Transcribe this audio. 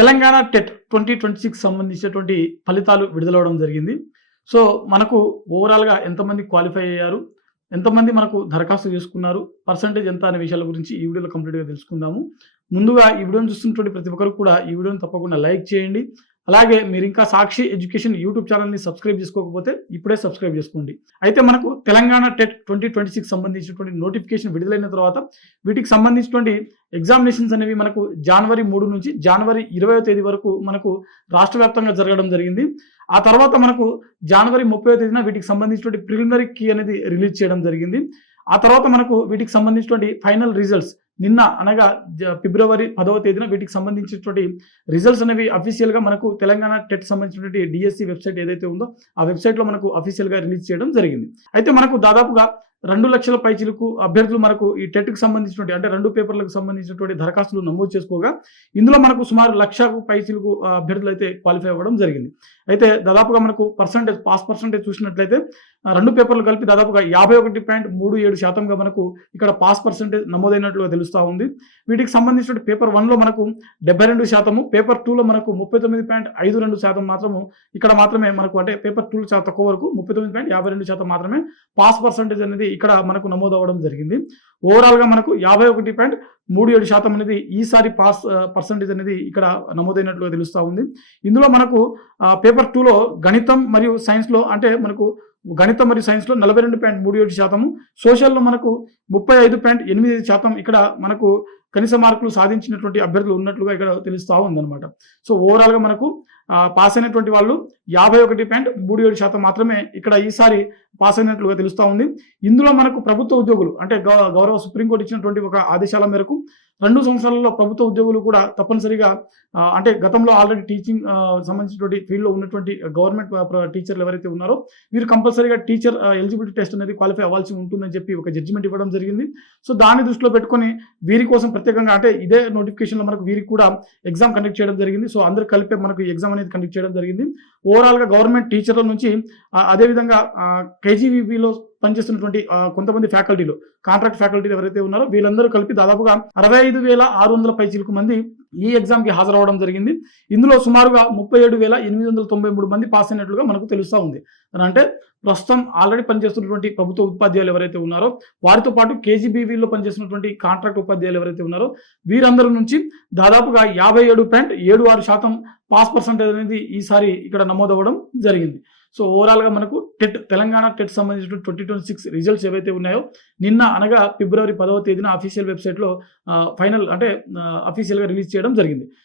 Telangana TET 2026 సంబంధించినటువంటి ఫలితాలు విడుదలవ్వడం జరిగింది. సో, మనకు ఓవరాల్‌గా ఎంతమంది క్వాలిఫై అయ్యారు? ఎంతమంది మనకు దరఖాస్తు చేసుకున్నారు? పర్సెంటేజ్ ఎంత అనే విషయాల గురించి ఈ వీడియోలో కంప్లీట్‌గా తెలుసుకుందాము. ముందుగా ఈ వీడియోని చూస్తున్నటువంటి ప్రతి ఒక్కరు కూడా ఈ వీడియోని తప్పకుండా లైక్ చేయండి. అలాగే మీరింకా సాక్షి ఎడ్యుకేషన్ యూట్యూబ్ ఛానెల్‌ని సబ్స్క్రైబ్ చేసుకోకపోతే ఇప్పుడే సబ్స్క్రైబ్ చేసుకోండి. అయితే మనకు తెలంగాణ టెట్ 2026 సంబంధించినటువంటి నోటిఫికేషన్ విడుదలైన తర్వాత వీటికి సంబంధించినటువంటి ఎగ్జామినేషన్స్ అనేవి మనకు జనవరి 3 నుంచి జనవరి 20వ తేదీ వరకు మనకు రాష్ట్ర వ్యాప్తంగా జరగడం జరిగింది. ఆ తర్వాత మనకు జనవరి 30వ తేదీన వీటికి సంబంధించినటువంటి ప్రిలిమినరీ కీ అనేది రిలీజ్ చేయడం జరిగింది. ఆ తర్వాత మనకు వీటికి సంబంధించినటువంటి ఫైనల్ రిజల్ట్స్ నిన్న అనగా ఫిబ్రవరి 10వ తేదీన వీటికి సంబంధించినటువంటి రిజల్ట్స్ అనేవి అఫీషియల్‌గా మనకు తెలంగాణ టెట్ సంబంధించినటువంటి డీఎస్సీ వెబ్‌సైట్ ఏదైతే ఉందో ఆ వెబ్‌సైట్‌లో మనకు అఫీషియల్‌గా రిలీజ్ చేయడం జరిగింది. అయితే మనకు దాదాపుగా 2,00,000 పైచిలుకు అభ్యర్థులు మనకు ఈ టెట్‌కి సంబంధించినటువంటి అంటే 2 పేపర్‌లకు సంబంధించినటువంటి దరఖాస్తులు నమోదు చేసుకోగా ఇందులో మనకు సుమారు 1,00,000 పైచిలుకు అభ్యర్థులు అయితే క్వాలిఫై అవ్వడం జరిగింది. అయితే దాదాపుగా మనకు పాస్ పర్సెంటేజ్ చూసినట్లయితే 2 పేపర్లు కలిపి దాదాపుగా 51.37%గా మనకు ఇక్కడ పాస్ పర్సెంటేజ్ నమోదైనట్లుగా తెలుస్తా ఉంది. వీటికి సంబంధించిన పేపర్ 1లో మనకు 72%, పేపర్ 2లో మనకు 39.52% మాత్రము ఇక్కడ మాత్రమే మనకు అంటే పేపర్ 2లో చాలా తక్కువ వరకు 39.52% మాత్రమే పాస్ పర్సెంటేజ్ అనేది ఇక్కడ మనకు నమోదవ్వడం జరిగింది. ఓవరాల్‌గా మనకు 51.37% అనేది ఈసారి పాస్ పర్సెంటేజ్ అనేది ఇక్కడ నమోదైనట్లుగా తెలుస్తా ఉంది. ఇందులో మనకు పేపర్ 2లో గణితం మరియు సైన్స్‌లో అంటే మనకు గణితం మరియు సైన్స్‌లో 42.37%, సోషల్‌లో మనకు 35.8% ఇక్కడ మనకు కనీస మార్కులు సాధించినటువంటి అభ్యర్థులు ఉన్నట్లుగా ఇక్కడ తెలుస్తా ఉందన్నమాట. సో, ఓవరాల్‌గా మనకు పాస్ అయినటువంటి వాళ్ళు 51.37% మాత్రమే ఇక్కడ ఈసారి పాస్ అయినట్లుగా తెలుస్తా ఉంది. ఇందులో మనకు ప్రభుత్వ ఉద్యోగులు అంటే గౌరవ సుప్రీంకోర్టు ఇచ్చినటువంటి ఒక ఆదేశాల మేరకు 2 సంవత్సరాలలో ప్రభుత్వ ఉద్యోగులు కూడా తప్పనిసరిగా అంటే గతంలో ఆల్రెడీ టీచింగ్ సంబంధించినటువంటి ఫీల్డ్‌లో ఉన్నటువంటి గవర్నమెంట్ టీచర్లు ఎవరైతే ఉన్నారో వీరు కంపల్సరీగా టీచర్ ఎలిజిబిలిటీ టెస్ట్ అనేది క్వాలిఫై అవ్వాల్సి ఉంటుందని చెప్పి ఒక జడ్జిమెంట్ ఇవ్వడం జరిగింది. సో, దాన్ని దృష్టిలో పెట్టుకొని వీరి కోసం ప్రత్యేకంగా అంటే ఇదే నోటిఫికేషన్‌లో మనకు వీరికి కూడా ఎగ్జామ్ కండక్ట్ చేయడం జరిగింది. సో, అందరూ కలిపే మనకు ఎగ్జామ్ అనేది కండక్ట్ చేయడం జరిగింది. ఓవరాల్‌గా గవర్నమెంట్ టీచర్ల నుంచి అదేవిధంగా కేజీవీబీలో పనిచేస్తున్నటువంటి కొంతమంది ఫ్యాకల్టీలు కాంట్రాక్ట్ ఫ్యాకల్టీలు ఎవరైతే ఉన్నారో వీళ్ళందరూ కలిపి దాదాపుగా 65,600 పైచిలుకు మంది ఈ ఎగ్జామ్‌కి హాజరవ్వడం జరిగింది. ఇందులో సుమారుగా 37,893 మంది పాస్ అయినట్లుగా మనకు తెలుస్తా ఉంది. అంటే ప్రస్తుతం ఆల్రెడీ పనిచేస్తున్నటువంటి ప్రభుత్వ ఉపాధ్యాయులు ఎవరైతే ఉన్నారో వారితో పాటు కేజీబీవీలో పనిచేస్తున్నటువంటి కాంట్రాక్ట్ ఉపాధ్యాయులు ఎవరైతే ఉన్నారో వీరందరి నుంచి దాదాపుగా 57.76% పాస్ పర్సెంటేజ్ అనేది ఈసారి ఇక్కడ నమోదవ్వడం జరిగింది. సో, ఓవరాల్‌గా మనకు తెలంగాణ టెట్ సంబంధించిన 2026 రిజల్ట్స్ ఏవైతే ఉన్నాయో నిన్న అనగా ఫిబ్రవరి 10వ తేదీన అఫీషియల్ వెబ్‌సైట్‌లో ఫైనల్ అంటే అఫీషియల్‌గా రిలీజ్ చేయడం జరిగింది.